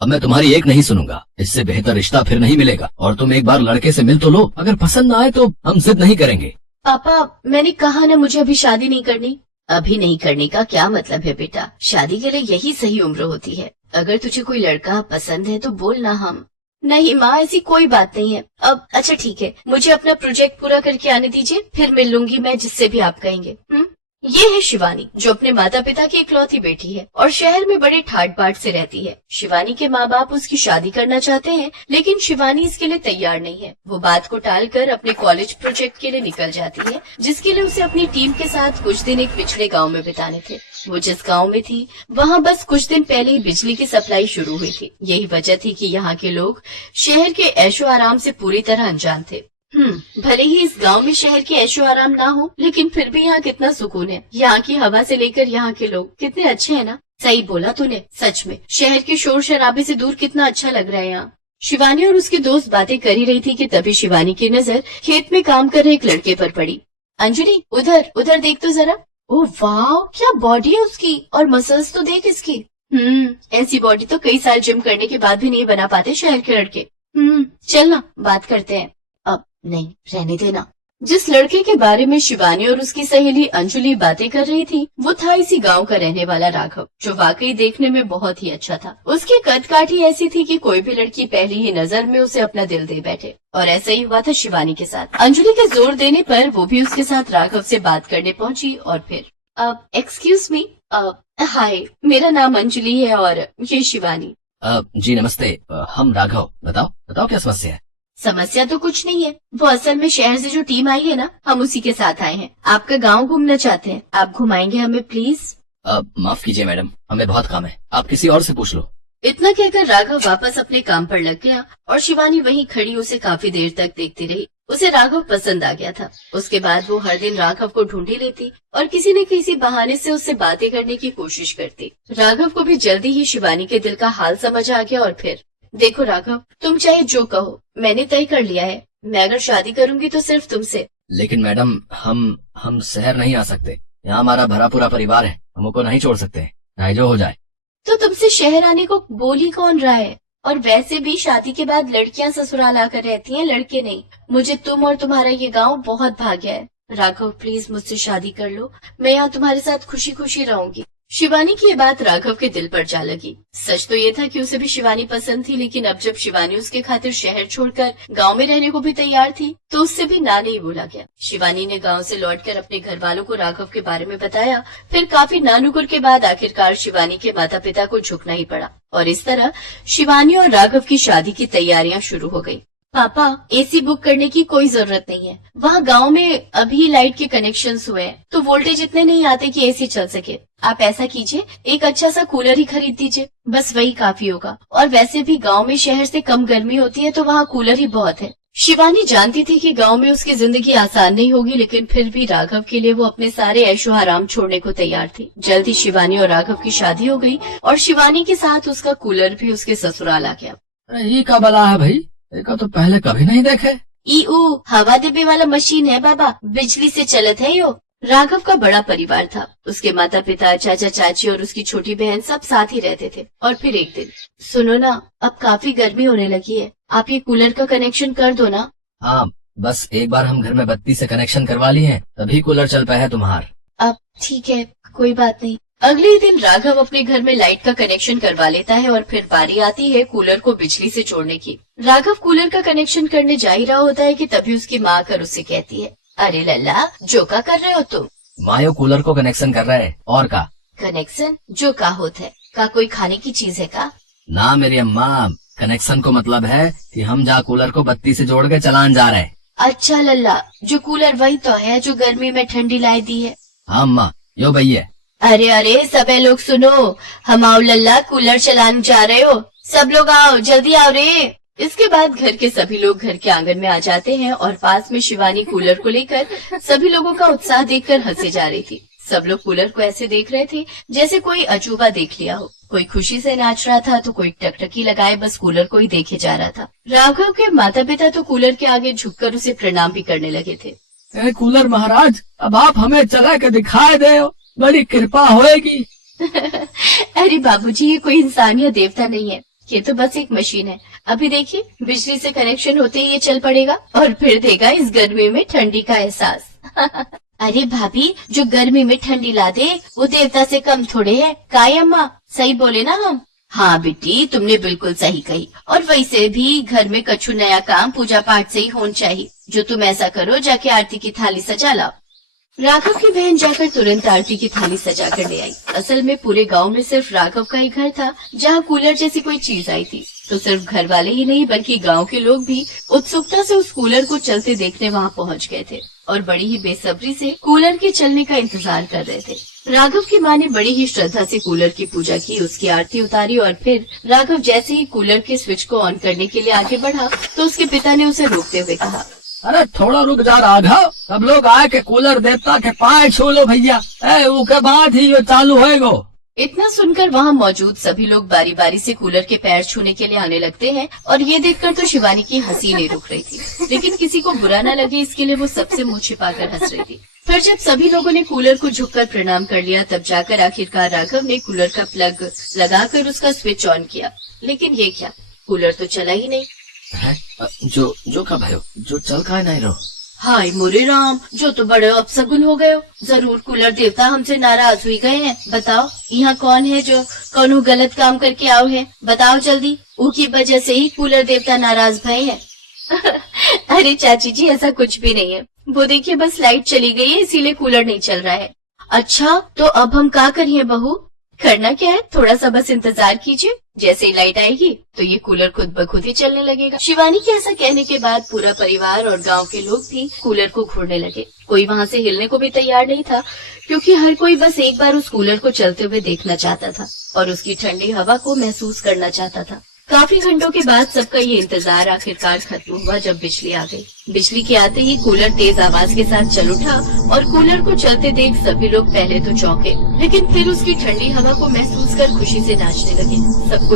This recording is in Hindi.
अब मैं तुम्हारी एक नहीं सुनूंगा, इससे बेहतर रिश्ता फिर नहीं मिलेगा। और तुम एक बार लड़के से मिल तो लो, अगर पसंद ना आए तो हम जिद नहीं करेंगे। पापा मैंने कहा ना मुझे अभी शादी नहीं करनी। अभी नहीं करने का क्या मतलब है बेटा, शादी के लिए यही सही उम्र होती है। अगर तुझे कोई लड़का पसंद है तो बोलना। हम नहीं माँ, ऐसी कोई बात नहीं है। अब अच्छा ठीक है, मुझे अपना प्रोजेक्ट पूरा करके आने दीजिए, फिर मिल लूंगी मैं जिससे भी आप कहेंगे। ये है शिवानी, जो अपने माता पिता की इकलौती बेटी है और शहर में बड़े ठाट बाट से रहती है। शिवानी के माँ बाप उसकी शादी करना चाहते हैं, लेकिन शिवानी इसके लिए तैयार नहीं है। वो बात को टालकर अपने कॉलेज प्रोजेक्ट के लिए निकल जाती है, जिसके लिए उसे अपनी टीम के साथ कुछ दिन एक पिछड़े गाँव में बिताने थे। वो जिस गांव में थी वहां बस कुछ दिन पहले ही बिजली की सप्लाई शुरू हुई थी। यही वजह थी कि यहाँ के लोग शहर के ऐशो आराम से पूरी तरह अनजान थे। भले ही इस गांव में शहर के ऐशो आराम ना हो, लेकिन फिर भी यहाँ कितना सुकून है। यहाँ की हवा से लेकर यहाँ के लोग कितने अच्छे हैं ना। सही बोला तूने, सच में शहर के शोर शराबे से दूर कितना अच्छा लग रहा है यहाँ। शिवानी और उसकी दोस्त बातें कर ही रही थी कि तभी शिवानी की नजर खेत में काम कर रहे एक लड़के पर पड़ी। अंजलि उधर उधर देख तो जरा। ओह वाह, क्या बॉडी है उसकी, और मसल्स तो देख इसकी। ऐसी बॉडी तो कई साल जिम करने के बाद भी नहीं बना पाते शहर के लड़के। चल ना बात करते हैं। अब नहीं, रहने देना। जिस लड़के के बारे में शिवानी और उसकी सहेली अंजलि बातें कर रही थी वो था इसी गांव का रहने वाला राघव, जो वाकई देखने में बहुत ही अच्छा था। उसकी कद काठी ऐसी थी कि कोई भी लड़की पहली ही नजर में उसे अपना दिल दे बैठे, और ऐसा ही हुआ था शिवानी के साथ। अंजलि के जोर देने पर वो भी उसके साथ राघव से बात करने पहुंची और फिर एक्सक्यूज मी, हाय, मेरा नाम अंजलि है और ये शिवानी। जी नमस्ते, हम राघव। बताओ क्या समस्या है? समस्या तो कुछ नहीं है, वो असल में शहर से जो टीम आई है ना, हम उसी के साथ आए हैं। आपका गांव घूमना चाहते हैं, आप घुमाएंगे हमें प्लीज? माफ कीजिए मैडम, हमें बहुत काम है, आप किसी और से पूछ लो। इतना कहकर राघव वापस अपने काम पर लग गया और शिवानी वहीं खड़ी उसे काफी देर तक देखती रही। उसे राघव पसंद आ गया था। उसके बाद वो हर दिन राघव को ढूंढी लेती और किसी न किसी बहाने से उससे बातें करने की कोशिश करती। राघव को भी जल्दी ही शिवानी के दिल का हाल समझ आ गया और फिर देखो राघव, तुम चाहे जो कहो, मैंने तय कर लिया है, मैं अगर शादी करूंगी तो सिर्फ तुमसे। लेकिन मैडम, हम शहर नहीं आ सकते, यहाँ हमारा भरा पूरा परिवार है, हमको नहीं छोड़ सकते, चाहे जो हो जाए। तो तुमसे शहर आने को बोल ही कौन रहा है? और वैसे भी शादी के बाद लड़कियां ससुराल आकर रहती हैं, लड़के नहीं। मुझे तुम और तुम्हारा ये गांव बहुत भाग्य है। राघव प्लीज मुझसे शादी कर लो, मैं यहाँ तुम्हारे साथ खुशी खुशी रहूंगी। शिवानी की ये बात राघव के दिल पर जा लगी। सच तो ये था कि उसे भी शिवानी पसंद थी, लेकिन अब जब शिवानी उसके खातिर शहर छोड़कर गांव में रहने को भी तैयार थी तो उससे भी ना नहीं बोला गया। शिवानी ने गांव से लौटकर अपने घर वालों को राघव के बारे में बताया। फिर काफी नानुकुर के बाद आखिरकार शिवानी के माता पिता को झुकना ही पड़ा और इस तरह शिवानी और राघव की शादी की तैयारियां शुरू हो गयी। पापा, एसी बुक करने की कोई जरूरत नहीं है, वहाँ गांव में अभी लाइट के कनेक्शंस हुए हैं तो वोल्टेज इतने नहीं आते कि एसी चल सके। आप ऐसा कीजिए, एक अच्छा सा कूलर ही खरीद दीजिए, बस वही काफी होगा। और वैसे भी गांव में शहर से कम गर्मी होती है तो वहाँ कूलर ही बहुत है। शिवानी जानती थी कि गांव में उसकी जिंदगी आसान नहीं होगी, लेकिन फिर भी राघव के लिए वो अपने सारे ऐशो आराम छोड़ने को तैयार थी। जल्द ही शिवानी और राघव की शादी हो गई और शिवानी के साथ उसका कूलर भी उसके ससुराल आ गया। ये का बला है भाई, देखा तो पहले कभी नहीं देखे। हवा देने वाला मशीन है बाबा, बिजली से चलत है यो। राघव का बड़ा परिवार था, उसके माता पिता, चाचा चाची और उसकी छोटी बहन सब साथ ही रहते थे। और फिर एक दिन, सुनो ना, अब काफी गर्मी होने लगी है, आप ये कूलर का कनेक्शन कर दो ना। हाँ, बस एक बार हम घर में बत्ती से कनेक्शन करवा लिए हैं, तभी कूलर चल पाया है तुम्हारा। अब ठीक है, कोई बात नहीं। अगले दिन राघव अपने घर में लाइट का कनेक्शन करवा लेता है और फिर बारी आती है कूलर को बिजली से जोड़ने की। राघव कूलर का कनेक्शन करने जा ही रहा होता है कि तभी उसकी माँ आकर उससे कहती है, अरे लल्ला, जो का कर रहे हो तुम? मायो कूलर को कनेक्शन कर रहा है, और का कनेक्शन जो का होता है? का कोई खाने की चीज है का? ना मेरी अम्मा, कनेक्शन को मतलब है कि हम जा कूलर को बत्ती से जोड़ के चलान जा रहे हैं। अच्छा लल्ला, जो कूलर वही तो है जो गर्मी में ठंडी लाई दी है। हाँ अम्मा, यो भैया। अरे अरे सबे लोग सुनो, हम आओ लल्ला, कूलर चलाने जा रहे हो, सब लोग आओ, जल्दी आओ रे। इसके बाद घर के सभी लोग घर के आंगन में आ जाते हैं और पास में शिवानी कूलर को लेकर सभी लोगों का उत्साह देखकर हंसे जा रही थी। सब लोग कूलर को ऐसे देख रहे थे जैसे कोई अजूबा देख लिया हो। कोई खुशी से नाच रहा था तो कोई टकटकी लगाए बस कूलर को ही देखे जा रहा था। राघव के माता पिता तो कूलर के आगे झुककर उसे प्रणाम भी करने लगे थे। कूलर महाराज, अब आप हमें चला के दिखाए दे, बड़ी कृपा होएगी। अरे बाबूजी, ये कोई इंसान या देवता नहीं है, ये तो बस एक मशीन है। अभी देखिए बिजली से कनेक्शन होते ही ये चल पड़ेगा और फिर देगा इस गर्मी में ठंडी का एहसास। अरे भाभी, जो गर्मी में ठंडी ला दे वो देवता से कम थोड़े है। काय अम्मा, सही बोले ना हम? हाँ बेटी, तुमने बिल्कुल सही कही। और वैसे भी घर में कछु नया काम पूजा पाठ से ही होना चाहिए। जो तुम ऐसा करो, जाके आरती की थाली सजा लाओ। राघव की बहन जाकर तुरंत आरती की थाली सजा कर ले आई। असल में पूरे गांव में सिर्फ राघव का ही घर था जहां कूलर जैसी कोई चीज आई थी। तो सिर्फ घर वाले ही नहीं बल्कि गांव के लोग भी उत्सुकता से उस कूलर को चलते देखने वहां पहुंच गए थे और बड़ी ही बेसब्री से कूलर के चलने का इंतजार कर रहे थे। राघव की माँ ने बड़ी ही श्रद्धा से कूलर की पूजा की, उसकी आरती उतारी और फिर राघव जैसे ही कूलर के स्विच को ऑन करने के लिए आगे बढ़ा तो उसके पिता ने उसे रोकते हुए कहा, अरे थोड़ा रुक जा राघव, सब लोग आए के कूलर देवता के पाए छू लो भैया, उसके बाद ही ये चालू होएगो। इतना सुनकर वहाँ मौजूद सभी लोग बारी बारी से कूलर के पैर छूने के लिए आने लगते हैं और ये देखकर तो शिवानी की हंसी नहीं रुक रही थी, लेकिन किसी को बुरा न लगे इसके लिए वो सबसे मुंह छिपाकर हंस रही थी। फिर जब सभी लोगों ने कूलर को झुककर प्रणाम कर लिया तब जाकर आखिरकार राघव ने कूलर का प्लग लगाकर उसका स्विच ऑन किया, लेकिन ये क्या, कूलर तो चला ही नहीं। जो का भयो, जो चल का नहीं रहो। हाय मोरे राम, जो तो बड़े अपशगुन हो गए हो। जरूर कूलर देवता हमसे नाराज हुई गए हैं। बताओ यहाँ कौन है जो कौन गलत काम करके आओ है, बताओ जल्दी। उसकी वजह से ही कूलर देवता नाराज भय है। अरे चाची जी, ऐसा कुछ भी नहीं है। वो देखिए बस लाइट चली गई है इसीलिए कूलर नहीं चल रहा है। अच्छा, तो अब हम क्या करिए बहू? करना क्या है, थोड़ा सा बस इंतजार कीजिए, जैसे ही लाइट आएगी तो ये कूलर खुद ब खुद ही चलने लगेगा। शिवानी के ऐसा कहने के बाद पूरा परिवार और गांव के लोग भी कूलर को घूरने लगे। कोई वहां से हिलने को भी तैयार नहीं था क्योंकि हर कोई बस एक बार उस कूलर को चलते हुए देखना चाहता था और उसकी ठंडी हवा को महसूस करना चाहता था। काफी घंटों के बाद सबका ये इंतजार आखिरकार खत्म हुआ जब बिजली आ गई। बिजली के आते ही कूलर तेज आवाज के साथ चल उठा और कूलर को चलते देख सभी लोग पहले तो चौंके, लेकिन फिर उसकी ठंडी हवा को महसूस कर खुशी से नाचने लगे। सबको